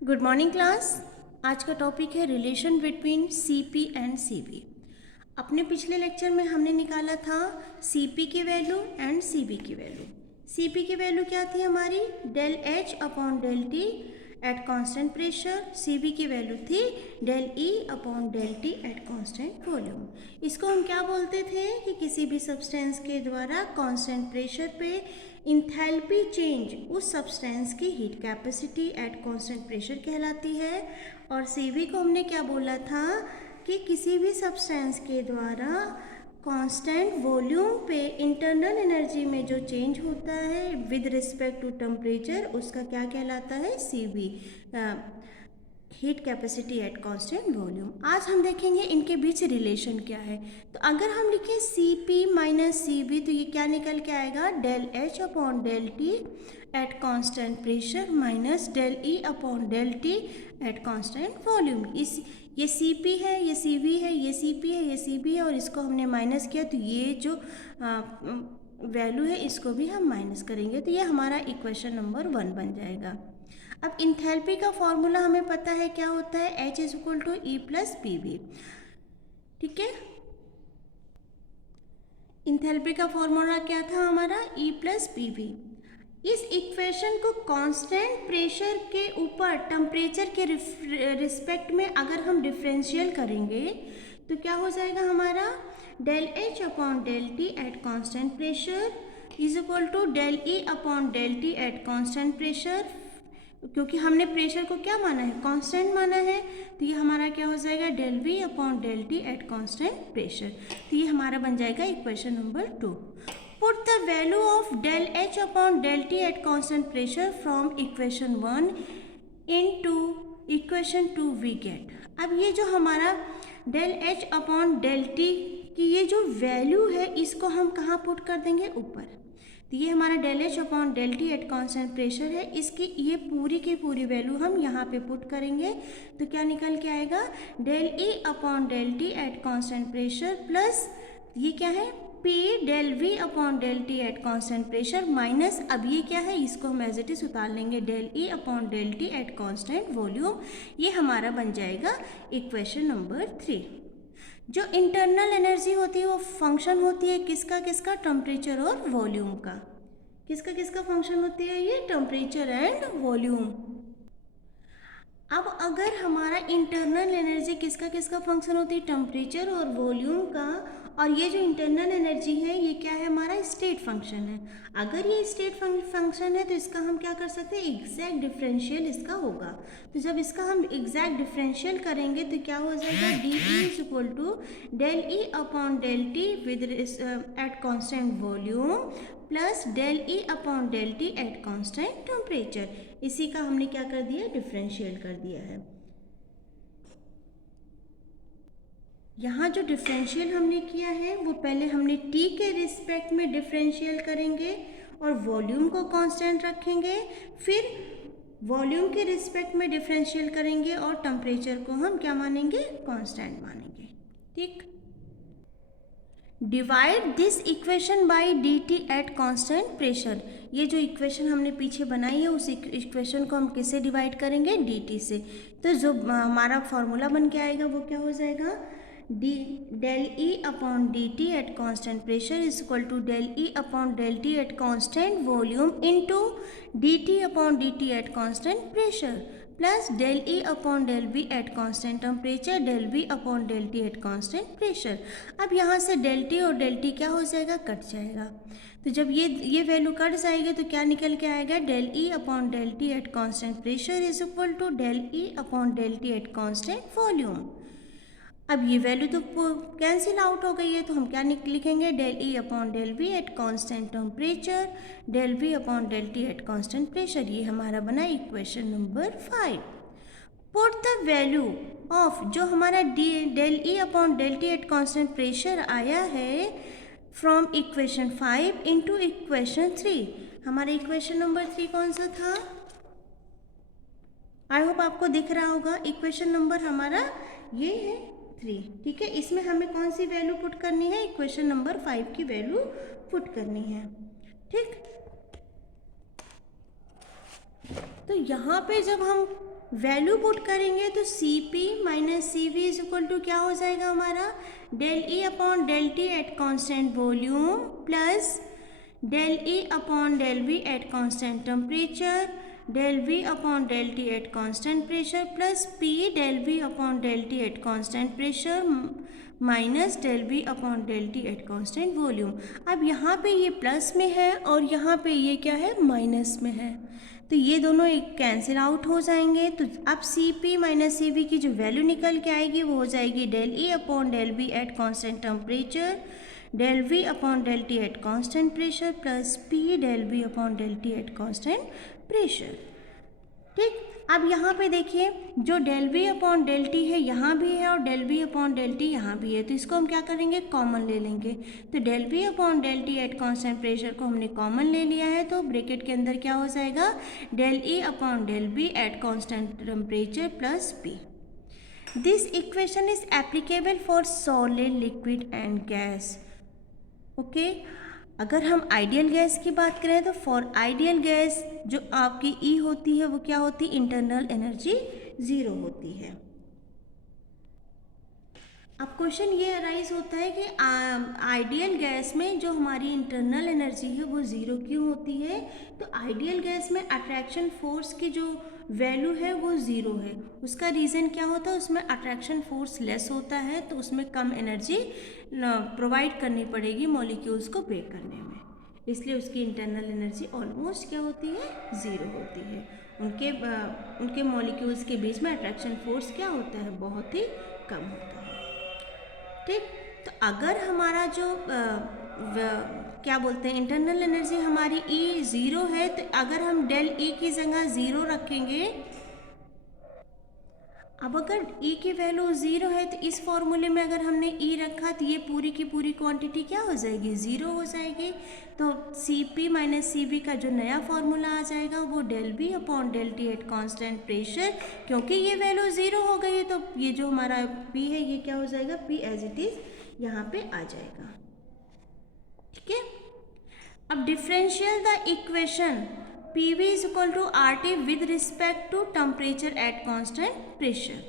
Good morning class. आज का topic है relation between CP and CB. अपने पिछले लेक्चर में हमने निकाला था सीपी की वैल्यू एंड सीबी की वैल्यू। सीपी की वैल्यू क्या थी हमारी, del H upon del T at constant pressure. CB की वैल्यू थी del E upon del T at constant volume. इसको हम क्या बोलते थे कि किसी भी सब्सटेंस के द्वारा कांस्टेंट प्रेशर पे इंथैल्पी चेंज उस सब्सटेंस की heat capacity at constant pressure कहलाती है। और सीबी को हमने क्या बोला था कि किसी भी सब्सटेंस के द्वारा कांस्टेंट वॉल्यूम पे इंटरनल एनर्जी में जो चेंज होता है विद रिस्पेक्ट टू टेम्परेचर उसका क्या कहलाता है, CB, heat capacity at constant volume. आज हम देखेंगे इनके बीच रिलेशन क्या है। तो अगर हम लिखें C P minus C B तो ये क्या निकल के आएगा, del H upon del T at constant pressure minus del E upon del T at constant volume. ये सी पी है, ये सी बी है, ये सी पी है, ये सी बी है और इसको हमने माइनस किया तो ये जो वैल्यू है इसको भी हम माइनस करेंगे तो ये हमारा इक्वेशन नंबर 1 बन जाएगा। अब इंथैल्पी का फॉर्मूला हमें पता है क्या होता है, H is equal to E plus P B. ठीक है, इंथैल्पी का फॉर्मूला क्या था हमारा, ई प्लस पी बी। इस इक्वेशन को कांस्टेंट प्रेशर के ऊपर टेम्परेचर के रिस्पेक्ट में अगर हम डिफरेंशियल करेंगे तो क्या हो जाएगा हमारा, del H upon del T at constant pressure is equal to del E upon del T at constant pressure. क्योंकि हमने प्रेशर को क्या माना है, कांस्टेंट माना है, तो ये हमारा क्या हो जाएगा, del V upon del T at constant pressure. तो ये हमारा बन जाएगा equation number 2। Put the value of del H upon del T at constant pressure from equation 1 into equation 2 we get. अब ये जो हमारा del H upon del T की ये जो वैल्यू है इसको हम कहाँ पुट कर देंगे, ऊपर। तो ये हमारा del H upon del T at constant pressure है, इसकी ये पूरी की पूरी वैल्यू हम यहाँ पे पुट करेंगे तो क्या निकल के आएगा, del E upon del T at constant pressure plus ये क्या है, P del V upon del T at constant pressure minus, अब ये क्या है, इसको हम एज इट इज उतार लेंगे, del E upon del T at constant volume. ये हमारा बन जाएगा इक्वेशन नंबर 3। जो इंटरनल एनर्जी होती है वो फंक्शन होती है किसका किसका, टेम्परेचर और वॉल्यूम का। किसका किसका फंक्शन होती है ये, टेम्परेचर एंड वॉल्यूम। अब अगर हमारा इंटरनल एनर्जी किसका किसका फंक्शन होती है, टेम्परेचर और वॉल्यूम का, और ये जो इंटरनल एनर्जी है ये क्या है, हमारा स्टेट फंक्शन है। अगर ये स्टेट फंक्शन है तो इसका हम क्या कर सकते हैं, एग्जैक्ट डिफरेंशियल इसका होगा। तो जब इसका हम एग्जैक्ट डिफरेंशियल करेंगे तो क्या हो जाएगा, D E is equal to del E upon del T with at constant volume plus del E upon del T at constant temperature. इसी का हमने क्या कर दिया, डिफरेंशियल कर दिया है। यहाँ जो डिफरेंशियल हमने किया है वो पहले हमने टी के रिस्पेक्ट में डिफरेंशियल करेंगे और वॉल्यूम को कांस्टेंट रखेंगे, फिर वॉल्यूम के रिस्पेक्ट में डिफरेंशियल करेंगे और टेम्परेचर को हम क्या मानेंगे, कांस्टेंट मानेंगे। ठीक, divide this equation by D T at constant pressure. ये जो इक्वेशन हमने पीछे बनाई है उस इक्वेशन को हम किससे डिवाइड करेंगे, डी टी से। तो जो हमारा फॉर्मूला बन के आएगा वो क्या हो जाएगा, D del E upon D T at constant pressure is equal to del E upon del T at constant volume into D T upon D T at constant pressure plus del E upon del V at constant temperature del V upon del T at constant pressure. अब यहाँ से del T और del T क्या हो जाएगा, cut जाएगा। तो जब ये वैल्यू कट जाएगी तो क्या निकल के आएगा, del E upon del T at constant pressure is equal to del E upon del T at constant volume. अब ये वैल्यू तो कैंसिल आउट हो गई है तो हम क्या लिखेंगे, del E upon del V at constant temperature del V upon del T at constant pressure. ये हमारा बना equation number 5। Put the value of जो हमारा del E upon del T at constant pressure आया है फ्रॉम इक्वेशन 5 इनटू इक्वेशन 3। हमारा equation number 3 कौन सा था, आई होप आपको दिख रहा होगा। इक्वेशन नंबर हमारा ये है 3। ठीक है, इसमें हमें कौन सी वैल्यू पुट करनी है, इक्वेशन नंबर 5 की वैल्यू पुट करनी है। ठीक, तो यहाँ पे जब हम वैल्यू पुट करेंगे तो C P minus C V is equal to क्या हो जाएगा हमारा, del E upon del T at constant volume plus del E upon del V at constant temperature, del V upon del T at constant pressure plus P del V upon del T at constant pressure minus del V upon del T at constant volume. अब यहाँ पे ये plus में है और यहाँ पे ये क्या है, माइनस में है, तो ये दोनों एक कैंसिल आउट हो जाएंगे। तो अब C P minus C V की जो वैल्यू निकल के आएगी वो हो जाएगी del E upon del V at constant temperature, del V upon del T at constant pressure plus P del V upon del T at constant pressure. ठीक, अब यहाँ पे देखिए जो del V upon del T है यहाँ भी है और del V upon del T यहाँ भी है, तो इसको हम क्या करेंगे, कॉमन ले लेंगे। तो del V upon del T at constant pressure को हमने कॉमन ले लिया है, तो ब्रैकेट के अंदर क्या हो जाएगा, del E upon del V at constant temperature plus P. This equation is applicable for solid, liquid and gas. Okay, अगर हम आइडियल गैस की बात करें तो फॉर आइडियल गैस जो आपकी ई होती है वो क्या होती है, इंटरनल एनर्जी 0 होती है। अब क्वेश्चन ये अराइज होता है कि आइडियल गैस में जो हमारी इंटरनल एनर्जी है वो 0 क्यों होती है। तो आइडियल गैस में अट्रैक्शन फोर्स की जो वैल्यू है वो 0 है। उसका रीज़न क्या होता है, उसमें अट्रैक्शन फोर्स लेस होता है, तो उसमें कम एनर्जी प्रोवाइड करनी पड़ेगी मॉलिक्यूल्स को ब्रेक करने में, इसलिए उसकी इंटरनल एनर्जी ऑलमोस्ट क्या होती है, 0 होती है। उनके मॉलिक्यूल्स के बीच में अट्रैक्शन फोर्स क्या होता है, बहुत ही कम होता है। ठीक, तो अगर हमारा जो क्या बोलते हैं इंटरनल एनर्जी हमारी ई 0 है, तो अगर हम डेल ई की जगह 0 रखेंगे, अब अगर ई की वैल्यू 0 है तो इस फॉर्मूले में अगर हमने ई रखा तो ये पूरी की पूरी क्वांटिटी क्या हो जाएगी, 0 हो जाएगी। तो C P minus C B का जो नया फॉर्मूला आ जाएगा वो del B upon del T at constant pressure, क्योंकि ये वैल्यू 0 हो गई है तो ये जो हमारा पी है ये क्या हो जाएगा, पी एज इट इज यहाँ पे आ जाएगा। ठीक है, अब differential the equation P V is equal to R T with respect to temperature at constant pressure.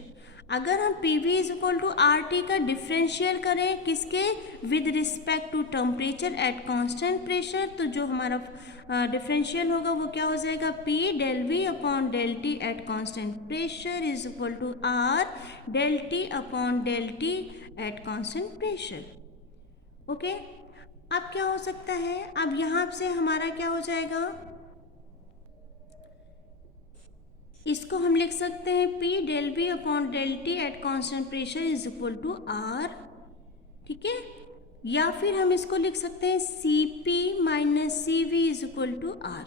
अगर हम P V is equal to R T का डिफरेंशियल करें किसके, with respect to temperature at constant pressure, तो जो हमारा डिफरेंशियल होगा वो क्या हो जाएगा, P del V upon del T at constant pressure is equal to R del T upon del T at constant pressure. Okay, अब क्या हो सकता है, अब यहाँ से हमारा क्या हो जाएगा, इसको हम लिख सकते हैं P del B upon del T at constant pressure is equal to R. ठीक है, या फिर हम इसको लिख सकते हैं C P minus C V is equal to R.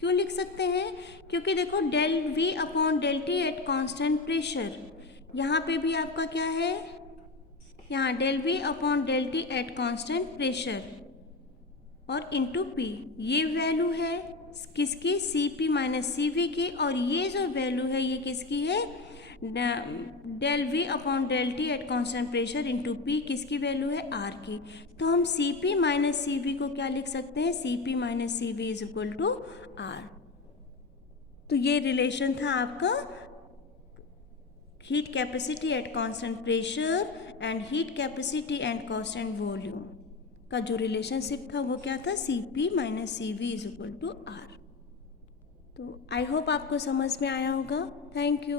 क्यों लिख सकते हैं, क्योंकि देखो del V upon del T at constant pressure, यहाँ पे भी आपका क्या है, यहाँ del V upon del T at constant pressure और इंटू पी, ये वैल्यू है किसकी, C P minus C V की, और ये जो वैल्यू है ये किसकी है, del V upon del T at constant pressure into P, किसकी वैल्यू है, आर की। तो हम C P minus C V को क्या लिख सकते हैं, C P minus C V is equal to R. तो ये रिलेशन था आपका heat capacity at constant pressure and heat capacity and constant volume का जो रिलेशनशिप था वो क्या था, C P minus C V is equal to R. तो आई होप आपको समझ में आया होगा। Thank you.